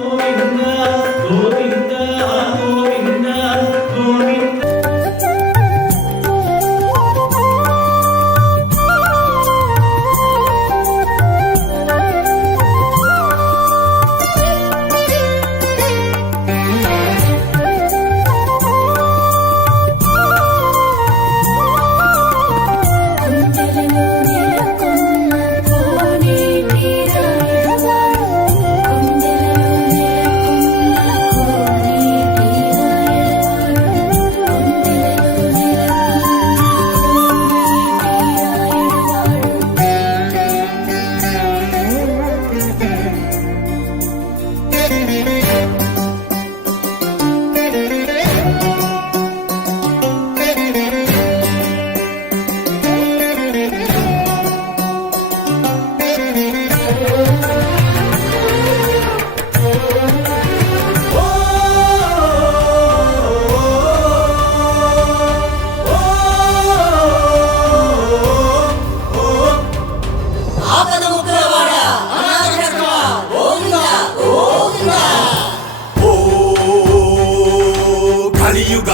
గోవింద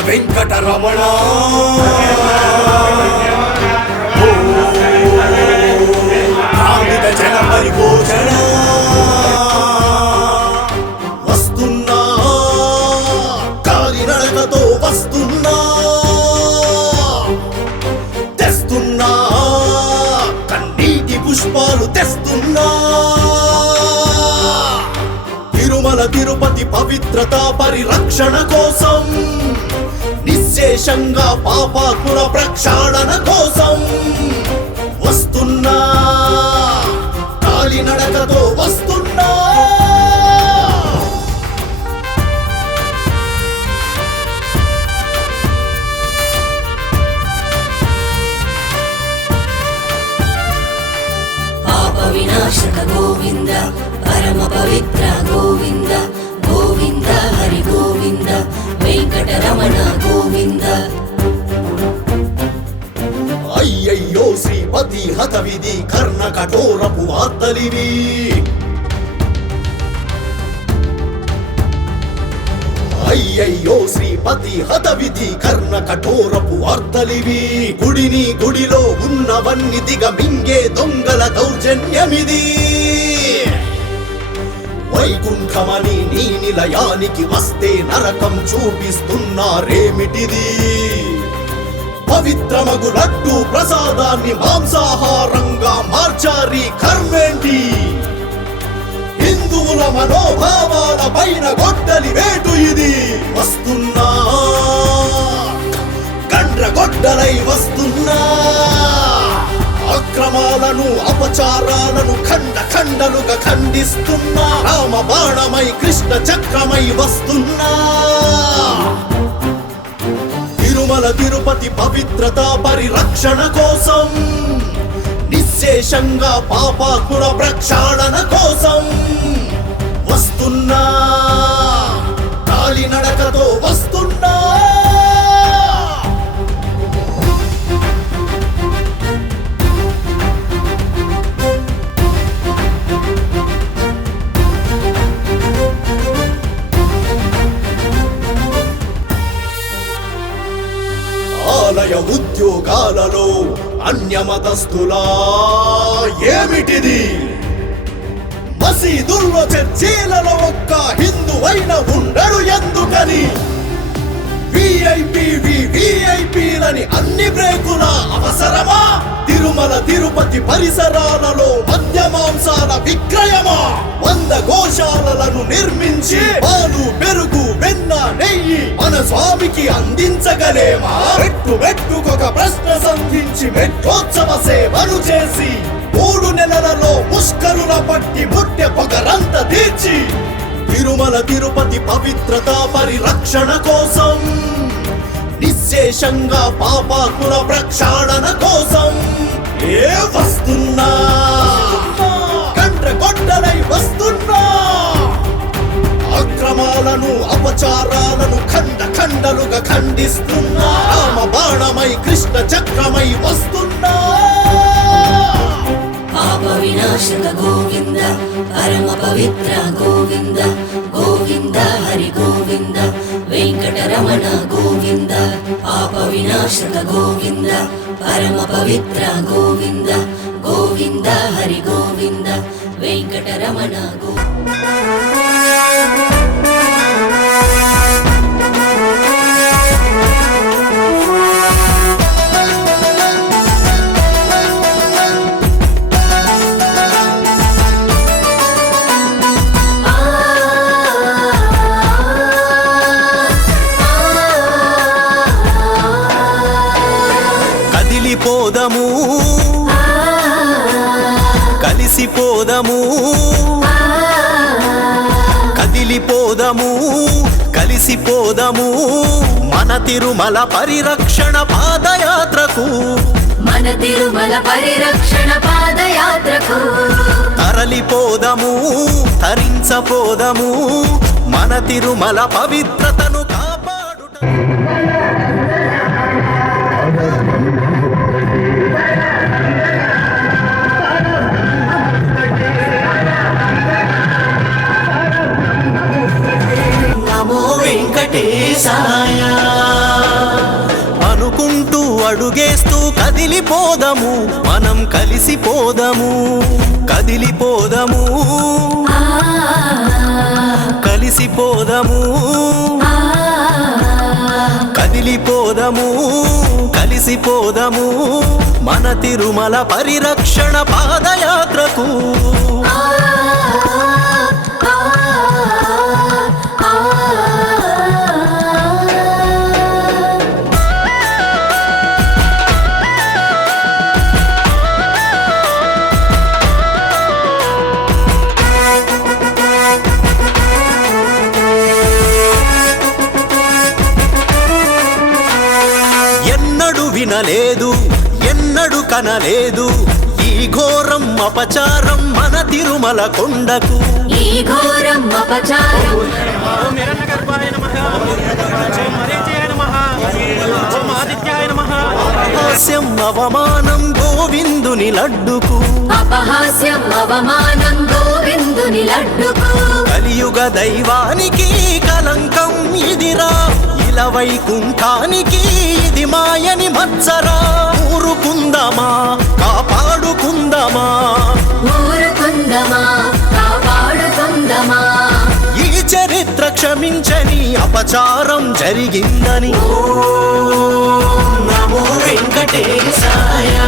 వెంకటరమణ. ఓ కామిత జన పరిపోషణ వస్తున్నా కాలినడకతో వస్తున్నా. తెస్తున్నా కన్నీటి పుష్పాలు తెస్తున్నా. తిరుమల తిరుపతి పవిత్రత పరిరక్షణ కోసం. నిశ్శేషంగా పాపాకుల ప్రక్షాళన కోసం వస్తున్నా. కాలినడకతో వస్తున్నా. పాప వినాశక గోవింద పరమ పవిత్ర గోవింద గోవింద హరి గోవింద వెంకటరమణ గోవింద. హతవిధి కర్ణ కఠోరపు వార్తలివి. అయ్యయ్యో శ్రీపతి హతవిధి కర్ణ కఠోరపు వార్తలివి. గుడిని గుడిలో ఉన్నవన్నీ దిగమింగే దొంగల దౌర్జన్యమిది. వైకుంఠమని నీ నిలయానికి వస్తే నరకం చూపిస్తున్నారేమిటిది పవిత్రమగు లడ్డు ప్రసాదాన్ని మాంసాహారంగా మార్చారి కర్మేంటి? హిందువుల మనోభావాల పైన గొడ్డలి వేటు ఇది. వస్తున్నా. కండ్ర గొడ్డలై వస్తున్నా. అక్రమాలను అపచారాలను ఖండ ఖండలుగా ఖండిస్తున్నా. రామ బాణమై కృష్ణ చక్రమై వస్తున్నా. తిరుమల తిరుపతి పవిత్రత పరిరక్షణ కోసం నిశ్శేషంగా పాపాత్ముల ప్రక్షాళన కోసం. ఉద్యోగాలలో అన్యమతస్తులా ఏమిటిది? మసీదుల్లో చర్చీలలో ఒక్క హిందువైన ఉండడు ఎందుకని? విఐపి విఐపిలని అన్ని బ్రేకుల అవసరమా? తిరుమల తిరుపతి పరిసరాలలో మద్య మాంసాల విక్రయమా? వంద గోశాలలను నిర్మించి పాలు పెరుగు స్వామికి అందించగలేమా? పెట్టు పెట్టుకొక ప్రశ్న సంధించి మెట్టోత్సవ సేవలు చేసి మూడు నెలలలో ముష్కరుల పట్టి ముట్టె పొగరంత తీర్చి తిరుమల తిరుపతి పవిత్రత పరిరక్షణ కోసం నిశ్శేషంగా పాపాకుల ప్రక్షాళన కోసం ఏ వస్తున్నా. పరమ పవిత్ర గోవింద గోవింద హరి గోవింద వెంకటరమణ గోవింద పాప వినాశక గోవింద పరమ పవిత్ర గోవింద గోవింద హరి గోవింద వెంకటరమణ గోవింద కలిసిపోదము కదిలిపోదము కలిసిపోదము. మన తిరుమల పరిరక్షణ పాదయాత్రకు. మన తిరుమల పరిరక్షణ పాదయాత్రకు. తరలిపోదము తరించపోదము మన తిరుమల పవిత్రతను కాపాడుట అనుకుంటూ అడుగేస్తూ కదిలిపోదము మనం కలిసిపోదము కదిలిపోదము. కలిసిపోదము. కదిలిపోదము కలిసిపోదము. మన తిరుమల పరిరక్షణ పాదయాత్రకు. వినలేదు ఎన్నడు కనలేదు. ఈ ఘోరం అపచారం మన తిరుమల కొండకు. ఈ ఘోరం అపచారం. ఓం హిరణ్యగర్భాయ నమః. ఓం మరీచాయ నమః. ఓం ఆదిత్యాయ నమః. హాస్యం అవమానం గోవిందుని లడ్డుకు. అపహాస్యం అవమానం గోవిందుని లడ్డుకు. కలియుగ దైవానికి కలంకం ఇదిరా. ఇల వైకుంఠానికి మాయని మత్సరా ఊరుకుందమా కాపాడుకుందమా? ఊరుకుందమా కాపాడుకుందమా? ఈ చరిత్ర క్షమించని అపచారం జరిగిందని. ఓం నమో వెంకటేశాయ.